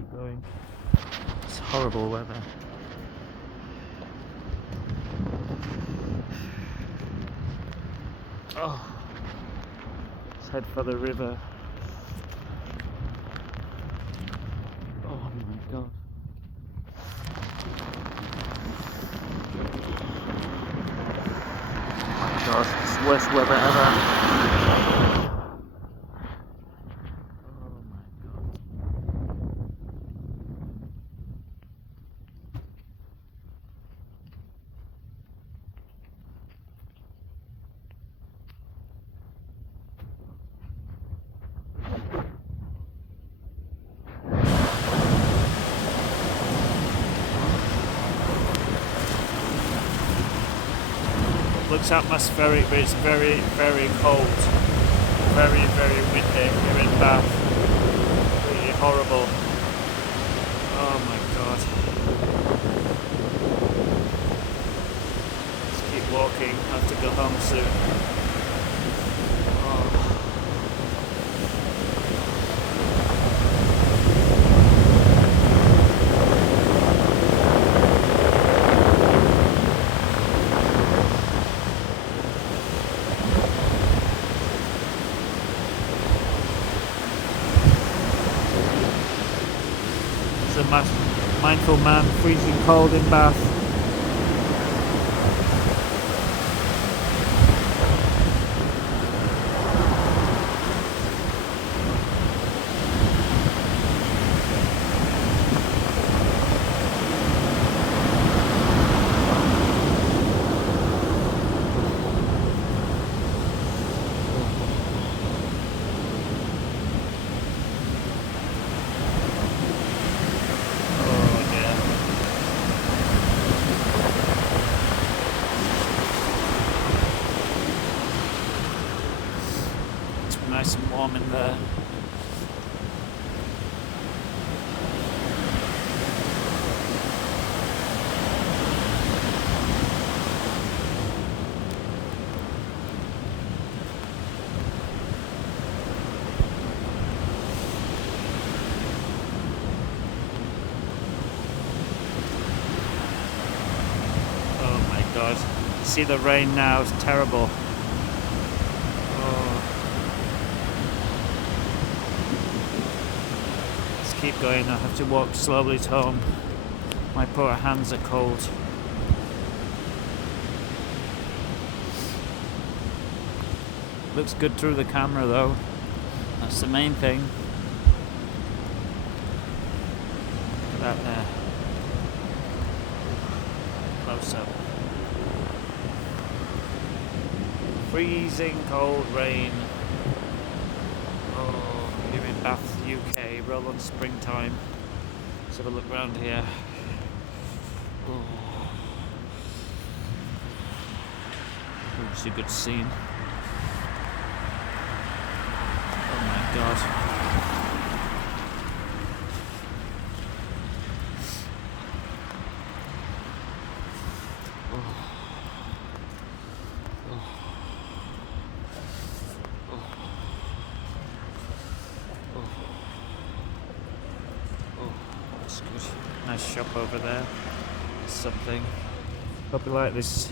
keep going. It's horrible weather. Oh, let's head for the river. Oh my god. Oh my god, it's the worst weather ever. Oh my god. Looks atmospheric, but it's very, very cold. Very, very windy here in Bath. Really horrible. Oh my god. Let's keep walking. I have to go home soon. Oh. A mindful man, freezing cold in Bath. Nice and warm in there. Oh my god. See the rain now, it's terrible. Keep going, I have to walk slowly to home. My poor hands are cold. Looks good through the camera though. That's the main thing. Look at that there. Close up. Freezing cold rain. Oh, here in Bath, UK, roll on springtime. Let's have a look around here. Oh, it's a good scene. Oh my god. Oh. Oh. That's good. Nice shop over there. Something. Hope you like this